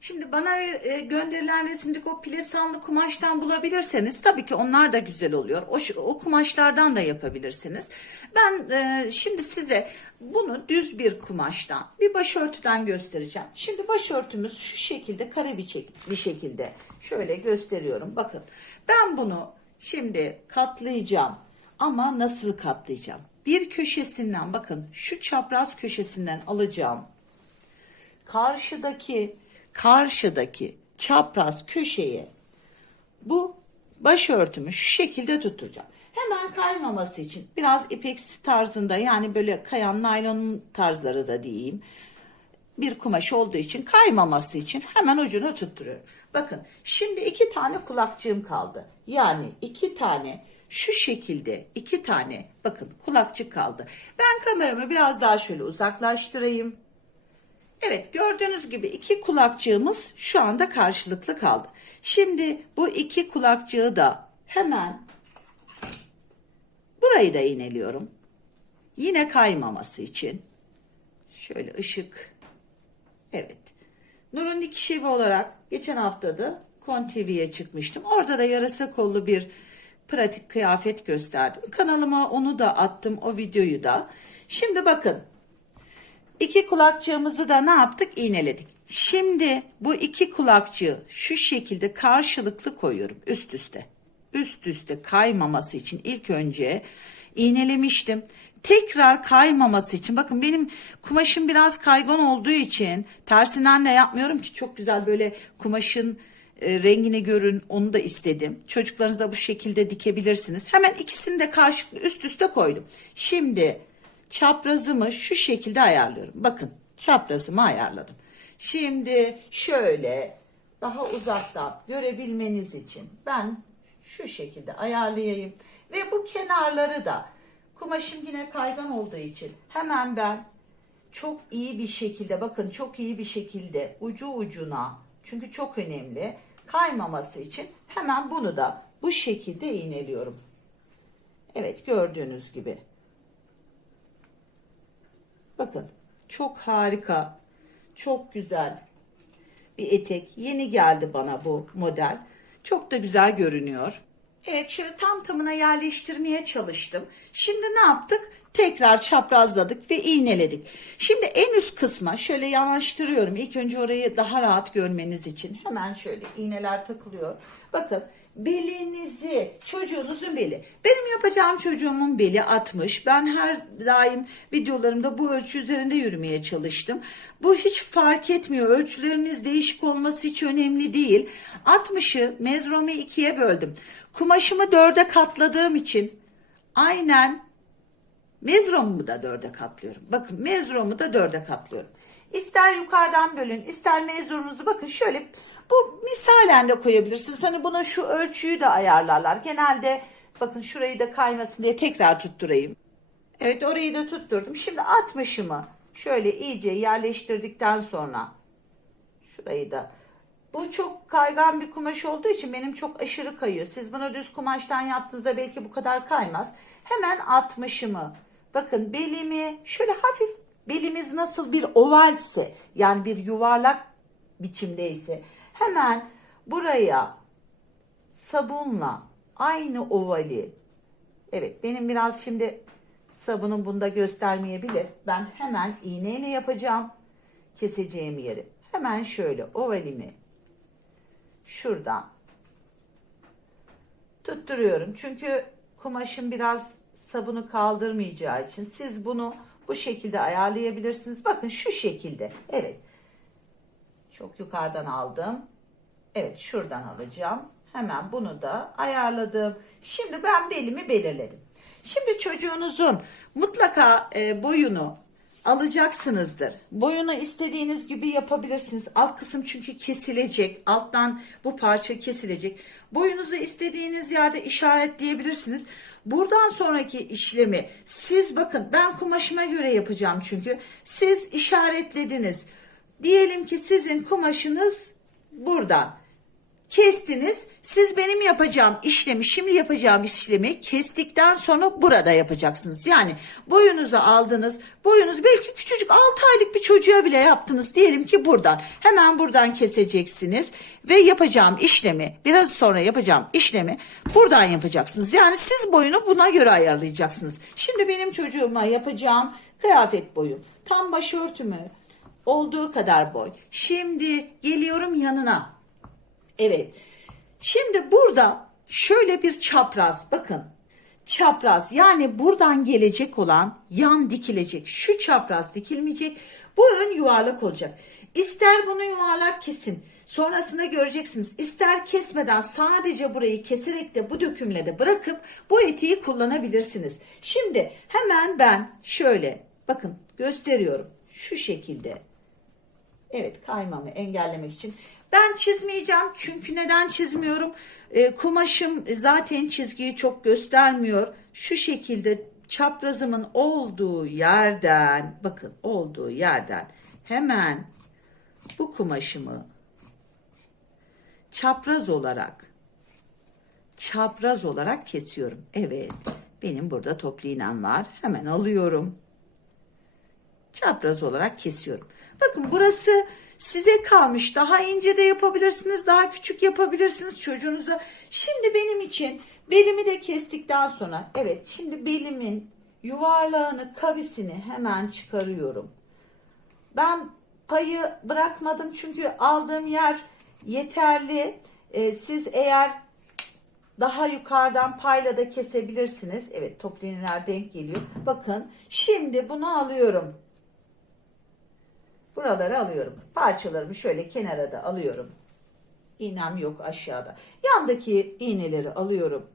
Şimdi bana e, gönderilen resimdeki o plesanlı kumaştan bulabilirseniz tabii ki onlar da güzel oluyor. O, o kumaşlardan da yapabilirsiniz. Ben e, şimdi size bunu düz bir kumaştan, bir başörtüden göstereceğim. Şimdi başörtümüz şu şekilde kare bir, bir şekilde. Şöyle gösteriyorum. Bakın ben bunu şimdi katlayacağım. Ama nasıl katlayacağım? Bir köşesinden bakın şu çapraz köşesinden alacağım karşıdaki karşıdaki çapraz köşeye bu başörtümü şu şekilde tutturacağım. Hemen kaymaması için biraz ipeksi tarzında yani böyle kayan naylon tarzları da diyeyim. Bir kumaş olduğu için kaymaması için hemen ucunu tutturuyorum. Bakın şimdi iki tane kulakçığım kaldı. Yani iki tane şu şekilde iki tane bakın kulakçık kaldı. Ben kameramı biraz daha şöyle uzaklaştırayım. Evet gördüğünüz gibi iki kulakçığımız şu anda karşılıklı kaldı. Şimdi bu iki kulakçığı da hemen burayı da iğneliyorum. Yine kaymaması için. Şöyle ışık. Evet. Nur'un dikiş evi olarak geçen hafta da Kon TV'ye çıkmıştım. Orada da yarasa kollu bir pratik kıyafet gösterdim. Kanalıma onu da attım o videoyu da. Şimdi bakın İki kulakçığımızı da ne yaptık? İğneledik. Şimdi bu iki kulakçığı şu şekilde karşılıklı koyuyorum üst üste. Üst üste kaymaması için ilk önce iğnelemiştim. Tekrar kaymaması için bakın benim kumaşım biraz kaygan olduğu için tersinden de yapmıyorum ki çok güzel böyle kumaşın e, rengini görün onu da istedim. Çocuklarınıza bu şekilde dikebilirsiniz. Hemen ikisini de karşı üst üste koydum. Şimdi çaprazımı şu şekilde ayarlıyorum. Bakın çaprazımı ayarladım. Şimdi şöyle daha uzaktan görebilmeniz için ben şu şekilde ayarlayayım. Ve bu kenarları da kumaşım yine kaygan olduğu için hemen ben çok iyi bir şekilde bakın çok iyi bir şekilde ucu ucuna çünkü çok önemli kaymaması için hemen bunu da bu şekilde iğneliyorum. Evet gördüğünüz gibi. Bakın çok harika, çok güzel bir etek. Yeni geldi bana bu model. Çok da güzel görünüyor. Evet şöyle tam tamına yerleştirmeye çalıştım. Şimdi ne yaptık? Tekrar çaprazladık ve iğneledik. Şimdi en üst kısma şöyle yanaştırıyorum. İlk önce orayı daha rahat görmeniz için. Hemen şöyle iğneler takılıyor. Bakın belinizi, çocuğunuzun beli. Benim yapacağım çocuğumun beli 60. Ben her daim videolarımda bu ölçü üzerinde yürümeye çalıştım. Bu hiç fark etmiyor. Ölçüleriniz değişik olması hiç önemli değil. 60'ı mezromu ikiye böldüm. Kumaşımı dörde katladığım için aynen mezromu da dörde katlıyorum. Bakın mezromu da dörde katlıyorum. İster yukarıdan bölün, ister mezronunuzu bakın şöyle bu misalen de koyabilirsiniz. Hani buna şu ölçüyü de ayarlarlar. Genelde bakın şurayı da kaymasın diye tekrar tutturayım. Evet orayı da tutturdum. Şimdi 60'ımı şöyle iyice yerleştirdikten sonra şurayı da bu çok kaygan bir kumaş olduğu için benim çok aşırı kayıyor. Siz bunu düz kumaştan yaptığınızda belki bu kadar kaymaz. Hemen 60'ımı bakın belimi şöyle hafif belimiz nasıl bir ovalse yani bir yuvarlak biçimdeyse hemen buraya sabunla aynı ovali evet benim biraz şimdi sabunum bunda göstermeyebilir. Ben hemen iğneyle yapacağım keseceğim yeri. Hemen şöyle ovalimi şuradan tutturuyorum. Çünkü kumaşın biraz sabunu kaldırmayacağı için siz bunu bu şekilde ayarlayabilirsiniz. Bakın şu şekilde. Evet. Çok yukarıdan aldım. Evet şuradan alacağım. Hemen bunu da ayarladım. Şimdi ben belimi belirledim. Şimdi çocuğunuzun mutlaka e, boyunu alacaksınızdır. Boyunu istediğiniz gibi yapabilirsiniz. Alt kısım çünkü kesilecek. Alttan bu parça kesilecek. Boyunuzu istediğiniz yerde işaretleyebilirsiniz. Buradan sonraki işlemi siz bakın ben kumaşıma göre yapacağım çünkü. Siz işaretlediniz. Diyelim ki sizin kumaşınız buradan kestiniz. Siz benim yapacağım işlemi, şimdi yapacağım işlemi kestikten sonra burada yapacaksınız. Yani boyunuzu aldınız. Boyunuz belki küçücük 6 aylık bir çocuğa bile yaptınız. Diyelim ki buradan. Hemen buradan keseceksiniz ve yapacağım işlemi, biraz sonra yapacağım işlemi buradan yapacaksınız. Yani siz boyunu buna göre ayarlayacaksınız. Şimdi benim çocuğuma yapacağım kıyafet boyu. Tam başörtümü olduğu kadar boy. Şimdi geliyorum yanına. Evet. Şimdi burada şöyle bir çapraz bakın. Çapraz yani buradan gelecek olan yan dikilecek. Şu çapraz dikilmeyecek. Bu ön yuvarlak olacak. İster bunu yuvarlak kesin. Sonrasında göreceksiniz. İster kesmeden sadece burayı keserek de bu dökümle de bırakıp bu eteği kullanabilirsiniz. Şimdi hemen ben şöyle bakın gösteriyorum. Şu şekilde Evet kaymamı engellemek için. Ben çizmeyeceğim çünkü neden çizmiyorum? Ee, kumaşım zaten çizgiyi çok göstermiyor. Şu şekilde çaprazımın olduğu yerden bakın olduğu yerden hemen bu kumaşımı çapraz olarak çapraz olarak kesiyorum. Evet benim burada toplu iğnem. Hemen alıyorum çapraz olarak kesiyorum. Bakın burası size kalmış. Daha ince de yapabilirsiniz, daha küçük yapabilirsiniz çocuğunuza. Şimdi benim için belimi de kestikten sonra evet şimdi belimin yuvarlağını kavisini hemen çıkarıyorum. Ben payı bırakmadım çünkü aldığım yer yeterli. Ee, siz eğer daha yukarıdan payla da kesebilirsiniz. Evet toplu iğneler denk geliyor. Bakın şimdi bunu alıyorum. Buraları alıyorum. Parçalarımı şöyle kenara da alıyorum. İğnem yok aşağıda. Yandaki iğneleri alıyorum.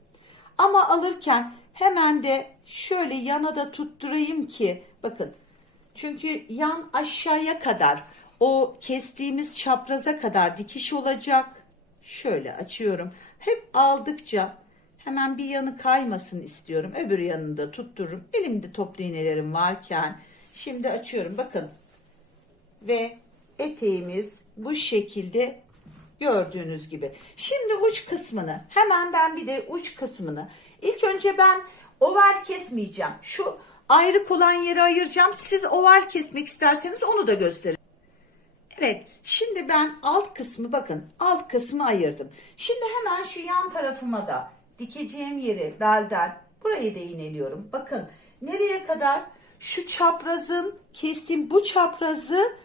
Ama alırken hemen de şöyle yana da tutturayım ki bakın. Çünkü yan aşağıya kadar o kestiğimiz çapraza kadar dikiş olacak. Şöyle açıyorum. Hep aldıkça hemen bir yanı kaymasın istiyorum. Öbür yanını da tuttururum. Elimde toplu iğnelerim varken şimdi açıyorum. Bakın ve eteğimiz bu şekilde gördüğünüz gibi. Şimdi uç kısmını hemen ben bir de uç kısmını ilk önce ben oval kesmeyeceğim. Şu ayrık olan yeri ayıracağım. Siz oval kesmek isterseniz onu da gösterin. Evet şimdi ben alt kısmı bakın alt kısmı ayırdım. Şimdi hemen şu yan tarafıma da dikeceğim yeri belden burayı da iğneliyorum. Bakın nereye kadar şu çaprazın kestiğim bu çaprazı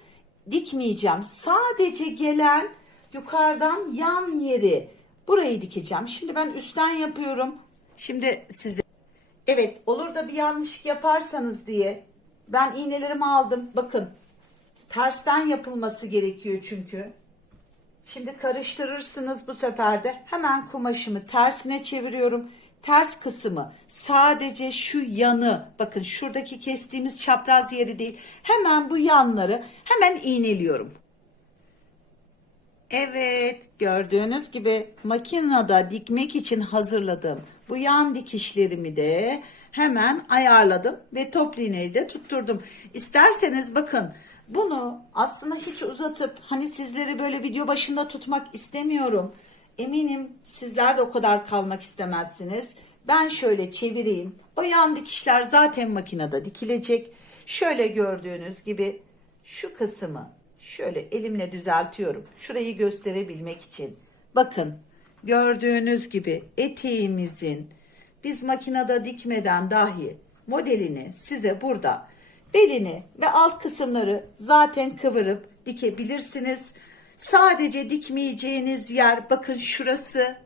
dikmeyeceğim. Sadece gelen yukarıdan yan yeri burayı dikeceğim. Şimdi ben üstten yapıyorum. Şimdi size evet olur da bir yanlış yaparsanız diye ben iğnelerimi aldım. Bakın tersten yapılması gerekiyor çünkü. Şimdi karıştırırsınız bu sefer de hemen kumaşımı tersine çeviriyorum. Ters kısmı sadece şu yanı bakın şuradaki kestiğimiz çapraz yeri değil. Hemen bu yanları hemen iğneliyorum. Evet gördüğünüz gibi makinede dikmek için hazırladığım bu yan dikişlerimi de hemen ayarladım ve toplu iğneyi de tutturdum. İsterseniz bakın bunu aslında hiç uzatıp hani sizleri böyle video başında tutmak istemiyorum. Eminim sizler de o kadar kalmak istemezsiniz. Ben şöyle çevireyim. O yan dikişler zaten makinede dikilecek. Şöyle gördüğünüz gibi şu kısmı şöyle elimle düzeltiyorum. Şurayı gösterebilmek için. Bakın gördüğünüz gibi eteğimizin biz makinede dikmeden dahi modelini size burada belini ve alt kısımları zaten kıvırıp dikebilirsiniz. Sadece dikmeyeceğiniz yer bakın şurası.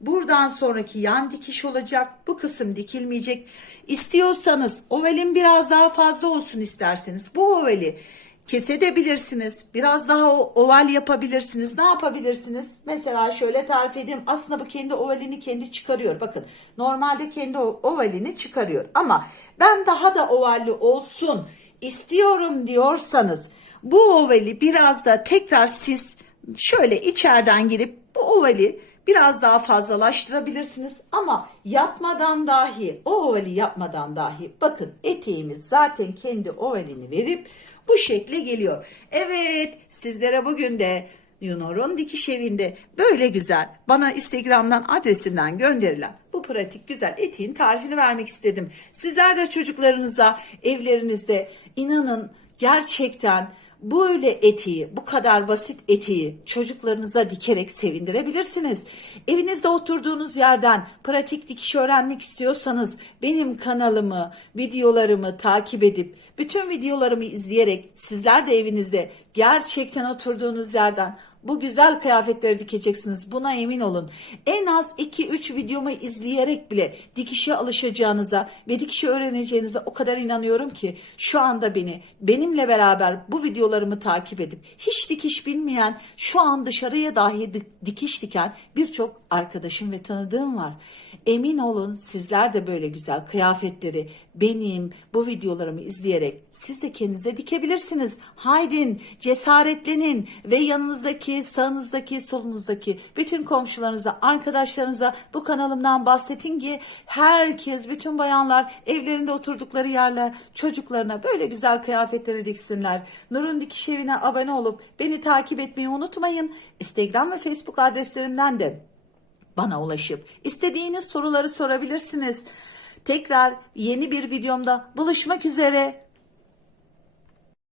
Buradan sonraki yan dikiş olacak. Bu kısım dikilmeyecek. İstiyorsanız ovalin biraz daha fazla olsun isterseniz. Bu ovali kesebilirsiniz. Biraz daha oval yapabilirsiniz. Ne yapabilirsiniz? Mesela şöyle tarif edeyim. Aslında bu kendi ovalini kendi çıkarıyor. Bakın normalde kendi ovalini çıkarıyor. Ama ben daha da ovalli olsun istiyorum diyorsanız bu ovali biraz da tekrar siz şöyle içeriden girip bu ovali biraz daha fazlalaştırabilirsiniz ama yapmadan dahi o ovali yapmadan dahi bakın eteğimiz zaten kendi ovalini verip bu şekle geliyor. Evet sizlere bugün de Yunur'un dikiş evinde böyle güzel bana Instagram'dan adresimden gönderilen bu pratik güzel etiğin tarifini vermek istedim. Sizler de çocuklarınıza evlerinizde inanın gerçekten böyle etiği, bu kadar basit etiği çocuklarınıza dikerek sevindirebilirsiniz. Evinizde oturduğunuz yerden pratik dikiş öğrenmek istiyorsanız benim kanalımı, videolarımı takip edip bütün videolarımı izleyerek sizler de evinizde gerçekten oturduğunuz yerden bu güzel kıyafetleri dikeceksiniz. Buna emin olun. En az 2-3 videomu izleyerek bile dikişe alışacağınıza ve dikişi öğreneceğinize o kadar inanıyorum ki şu anda beni benimle beraber bu videolarımı takip edip hiç dikiş bilmeyen şu an dışarıya dahi dik- dikiş diken birçok arkadaşım ve tanıdığım var. Emin olun sizler de böyle güzel kıyafetleri benim bu videolarımı izleyerek siz de kendinize dikebilirsiniz. Haydin cesaretlenin ve yanınızdaki, sağınızdaki, solunuzdaki bütün komşularınıza, arkadaşlarınıza bu kanalımdan bahsedin ki herkes, bütün bayanlar evlerinde oturdukları yerle çocuklarına böyle güzel kıyafetleri diksinler. Nur'un Dikiş Evi'ne abone olup beni takip etmeyi unutmayın. Instagram ve Facebook adreslerimden de bana ulaşıp istediğiniz soruları sorabilirsiniz. Tekrar yeni bir videomda buluşmak üzere.